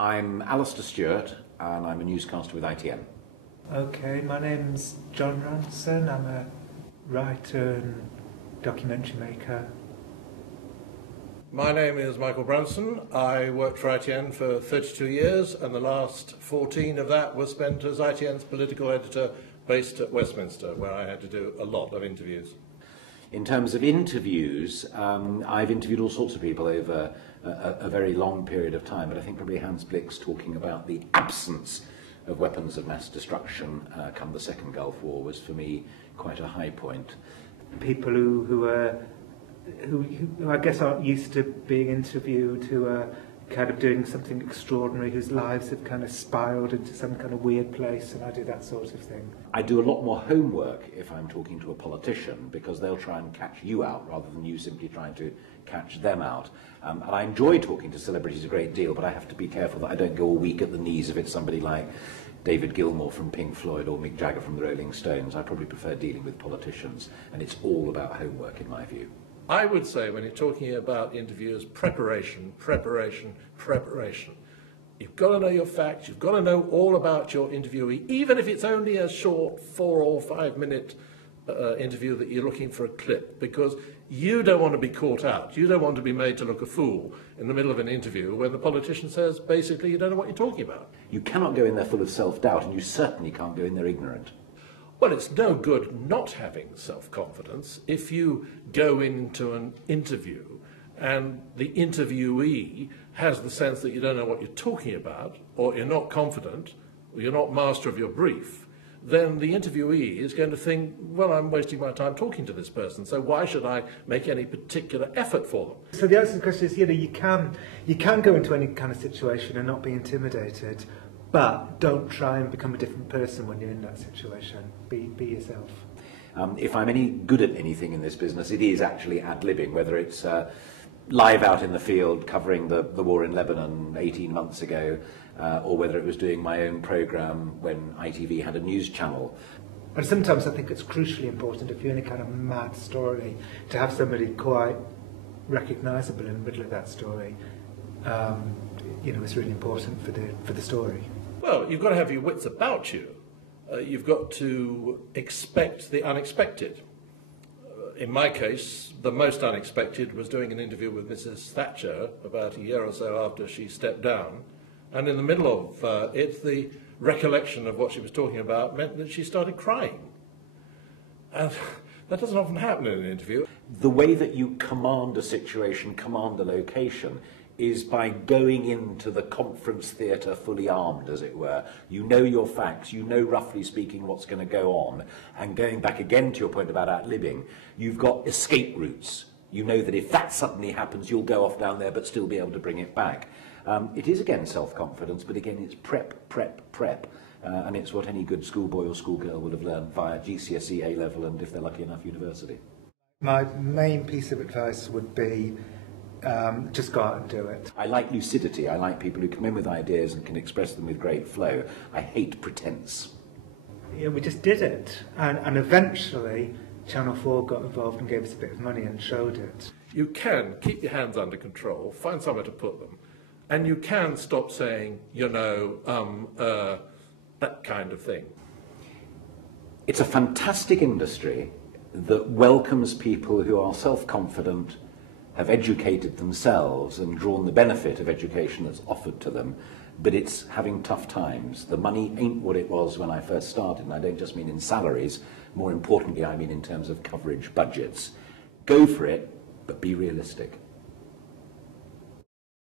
I'm Alistair Stewart and I'm a newscaster with ITN. Okay, my name's John Ranson. I'm a writer and documentary maker. My name is Michael Branson. I worked for ITN for 32 years and the last 14 of that was spent as ITN's political editor based at Westminster, where I had to do a lot of interviews. In terms of interviews, I've interviewed all sorts of people over a very long period of time, but I think probably Hans Blix talking about the absence of weapons of mass destruction come the Second Gulf War was for me quite a high point. People who I guess aren't used to being interviewed, who are kind of doing something extraordinary, whose lives have kind of spiraled into some kind of weird place, and I do that sort of thing. I do a lot more homework if I'm talking to a politician, because they'll try and catch you out rather than you simply trying to catch them out. And I enjoy talking to celebrities a great deal, but I have to be careful that I don't go all week at the knees if it's somebody like David Gilmour from Pink Floyd or Mick Jagger from the Rolling Stones. I probably prefer dealing with politicians, and it's all about homework in my view. I would say when you're talking about interviews, preparation. You've got to know your facts, you've got to know all about your interviewee, even if it's only a short 4 or 5 minute interview that you're looking for a clip, because you don't want to be caught out. You don't want to be made to look a fool in the middle of an interview when the politician says, basically, you don't know what you're talking about. You cannot go in there full of self-doubt, and you certainly can't go in there ignorant. Well, it's no good not having self-confidence if you go into an interview and the interviewee has the sense that you don't know what you're talking about, or you're not confident, or you're not master of your brief. Then the interviewee is going to think, well, I'm wasting my time talking to this person, so why should I make any particular effort for them? So the answer to the question is, you can go into any kind of situation and not be intimidated, but don't try and become a different person when you're in that situation. Be yourself. If I'm any good at anything in this business, it is actually ad-libbing, whether it's live out in the field covering the war in Lebanon 18 months ago, or whether it was doing my own programme when ITV had a news channel. And sometimes I think it's crucially important, if you're in a kind of mad story, to have somebody quite recognisable in the middle of that story. It's really important for the story. Well, you've got to have your wits about you. You've got to expect the unexpected. In my case, the most unexpected was doing an interview with Mrs. Thatcher about a year or so after she stepped down. And in the middle of it, the recollection of what she was talking about meant that she started crying. And that doesn't often happen in an interview. The way that you command a situation, command a location, is by going into the conference theatre fully armed, as it were. You know your facts, you know roughly speaking what's going to go on, and going back again to your point about ad-libbing, you've got escape routes. You know that if that suddenly happens, you'll go off down there but still be able to bring it back. It is again self-confidence, but again it's prep, and it's what any good schoolboy or schoolgirl would have learned via GCSE, A-level, and if they're lucky enough, university. My main piece of advice would be just go out and do it. I like lucidity. I like people who come in with ideas and can express them with great flow. I hate pretense. Yeah, we just did it. And eventually, Channel 4 got involved and gave us a bit of money and showed it. You can keep your hands under control, find somewhere to put them, and you can stop saying, that kind of thing. It's a fantastic industry that welcomes people who are self-confident, have educated themselves and drawn the benefit of education that's offered to them, but it's having tough times. The money ain't what it was when I first started, and I don't just mean in salaries, more importantly I mean in terms of coverage budgets. Go for it, but be realistic.